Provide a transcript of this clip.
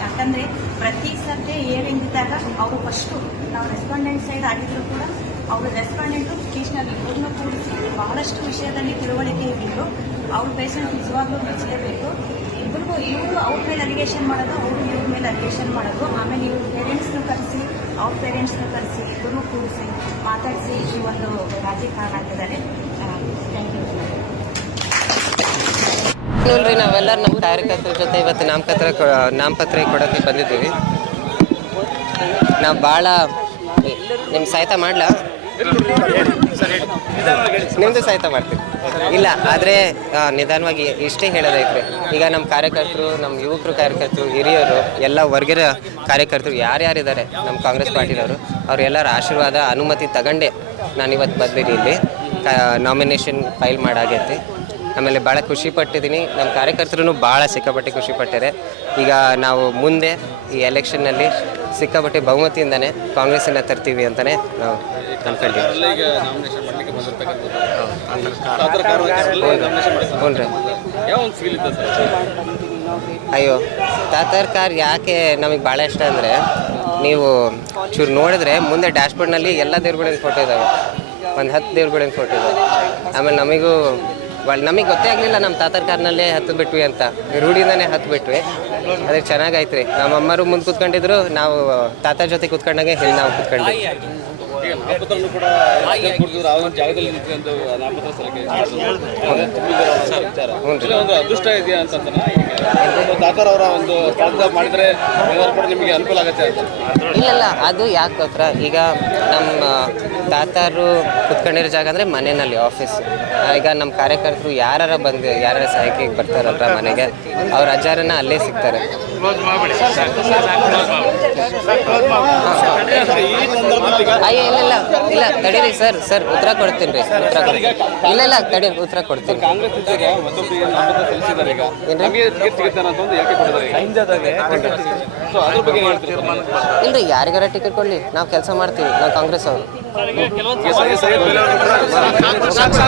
ಯಾಕಂದ್ರೆ ಪ್ರತಿ ಸರ್ತಿ ಏರಿಂಗಿದ್ದಾಗ ಅವರು ಫಸ್ಟು ನಾವು ರೆಸ್ಪಾಂಡೆಂಟ್ ಸೈಡ್ ಆಗಿದ್ರು ಕೂಡ ಅವರು ರೆಸ್ಪಾಂಡೆಂಟು ಸ್ಟೇಷನಲ್ಲಿ ಇವ್ರನ್ನ ಕೂಡಿಸಿ ಬಹಳಷ್ಟು ವಿಷಯದಲ್ಲಿ ತಿಳುವಳಿಕೆ ಇದ್ದರು. ಅವ್ರ ಪೇಷಂಟ್ ನಿಜವಾಗ್ಲೂ ಮೆಚ್ಚಲೇಬೇಕು. ಇಬ್ಬರಿಗೂ ಇವರು ಅವ್ರ ಮೇಲೆ ಅಲಿಗೇಷನ್ ಮಾಡೋದು, ಅವರು ಇವ್ರ ಮೇಲೆ ಅಲಿಗೇಷನ್ ಮಾಡೋದು, ಆಮೇಲೆ ಇವ್ರ ಪೇರೆಂಟ್ಸ್ನ ಕರೆಸಿ ಅವ್ರ ಪೇರೆಂಟ್ಸ್ನ ಕರೆಸಿ ಇಬ್ಬರೂ ಕೂಡಿಸಿ ಮಾತಾಡಿಸಿ ಈ ಒಂದು ರಾಜಿ ಕಾರಣ ಆಗ್ತಿದ್ದಾರೆ. Thank you. ನೋಡ್ರಿ, ನಾವೆಲ್ಲರೂ ನಮ್ಮ ಕಾರ್ಯಕರ್ತರ ಜೊತೆ ಇವತ್ತು ನಾಮಪತ್ರ ಕೊಡೋಕ್ಕೆ ಬಂದಿದ್ದೀವಿ. ನಾವು ಭಾಳ ನಿಮ್ಮ ಸಹಾಯ ಮಾಡಲ, ನಿಮ್ಮದು ಸಹಾಯ ಮಾಡ್ತೀವಿ. ಇಲ್ಲ ಆದರೆ ನಿಧಾನವಾಗಿ ಇಷ್ಟೇ ಹೇಳೋದೈತ್ರಿ. ಈಗ ನಮ್ಮ ಕಾರ್ಯಕರ್ತರು, ನಮ್ಮ ಯುವಕರು ಕಾರ್ಯಕರ್ತರು, ಹಿರಿಯರು, ಎಲ್ಲ ವರ್ಗದ ಕಾರ್ಯಕರ್ತರು ಯಾರ್ಯಾರಿದ್ದಾರೆ ನಮ್ಮ ಕಾಂಗ್ರೆಸ್ ಪಾರ್ಟಿನವರು, ಅವರೆಲ್ಲರ ಆಶೀರ್ವಾದ ಅನುಮತಿ ತಗೊಂಡೆ ನಾನು ಇವತ್ತು ಬಂದಿದ್ದೀನಿ. ಇಲ್ಲಿ ನಾಮಿನೇಷನ್ ಫೈಲ್ ಮಾಡಾಗೈತಿ. ಆಮೇಲೆ ಭಾಳ ಖುಷಿಪಟ್ಟಿದ್ದೀನಿ. ನಮ್ಮ ಕಾರ್ಯಕರ್ತರು ಭಾಳ ಸಿಕ್ಕಾಪಟ್ಟೆ ಖುಷಿಪಟ್ಟಿದ್ದಾರೆ. ಈಗ ನಾವು ಮುಂದೆ ಈ ಎಲೆಕ್ಷನ್ನಲ್ಲಿ ಸಿಕ್ಕಾಪಟ್ಟೆ ಬಹುಮತಿಯಿಂದನೇ ಕಾಂಗ್ರೆಸ್ಸನ್ನು ತರ್ತೀವಿ ಅಂತಲೇ ನಾವು ಅಂದ್ಕೊಂಡಿದ್ದೀವಿ. ಹ್ಞೂ ರೀ. ಅಯ್ಯೋ, ತಾತರ್ ಕಾರ್ ಯಾಕೆ ನಮಗೆ ಭಾಳ ಇಷ್ಟ ಅಂದರೆ, ನೀವು ಚೂರು ನೋಡಿದ್ರೆ ಮುಂದೆ ಡ್ಯಾಶ್ಬೋರ್ಡ್ನಲ್ಲಿ ಎಲ್ಲ ದೇವ್ರುಗಳಿಂದ ಫೋಟೋ ಇದ್ದಾವೆ, ಒಂದು 10 ದೇವ್ರುಗಳಿಂದ ಫೋಟೋ ಇದ್ದಾವೆ. ಆಮೇಲೆ ನಮಗೆ ಗೊತ್ತೇ ಆಗಲಿಲ್ಲ ನಮ್ಮ ತಾತರ ಕಾರ್ನಲ್ಲೇ ಹತ್ತು ಬಿಟ್ವಿ ಅಂತ, ರೂಢಿಯಿಂದನೇ ಹತ್ತು ಬಿಟ್ವಿ. ಅದಕ್ಕೆ ಚೆನ್ನಾಗಾಯ್ತು ರೀ. ನಮ್ಮ ಅಮ್ಮರು ಮುಂದೆ ಕೂತ್ಕೊಂಡಿದ್ರು, ನಾವು ತಾತರ ಜೊತೆ ಕೂತ್ಕೊಂಡಾಗೆ ಇಲ್ಲಿ ನಾವು ಕೂತ್ಕೊಂಡ್ವಿ. ಅದೃಷ್ಟ ಇದೆಯಾ ಅಂತ ತಾತರ ಅವರ ಒಂದು ಮಾಡಿದ್ರೆ ನಿಮಗೆ ಅನುಕೂಲ ಆಗುತ್ತೆ. ಇಲ್ಲ, ಅದು ಯಾಕೆ ಗೊತ್ತರ, ಈಗ ನಮ್ಮ ತಾತರು ಕುತ್ಕೊಂಡಿರೋ ಜಾಗ ಅಂದರೆ ಮನೆಯಲ್ಲಿ ಆಫೀಸ್. ಈಗ ನಮ್ಮ ಕಾರ್ಯಕರ್ತರು ಯಾರ ಸಹಾಯಕ್ಕೆ ಬರ್ತಾರಲ್ಲ ಮನೆಗೆ, ಅವ್ರ ಅಜ್ಜಾರನ್ನ ಅಲ್ಲೇ ಸಿಗ್ತಾರೆ. ಅಯ್ಯೋ ಇಲ್ಲ ತಡೀರಿ ಸರ್, ಉತ್ತರ ಕೊಡ್ತೀನಿ ರೀ. ಇಲ್ಲ ತಡಿ, ಉತ್ತರ ಕೊಡ್ತೀನಿ. ಇಲ್ರಿ, ಯಾರಿಗಾರ ಟಿಕೆಟ್ ಕೊಡ್ಲಿ, ನಾವು ಕೆಲಸ ಮಾಡ್ತೀವಿ. ನಾವು ಕಾಂಗ್ರೆಸ್ ಅವರು.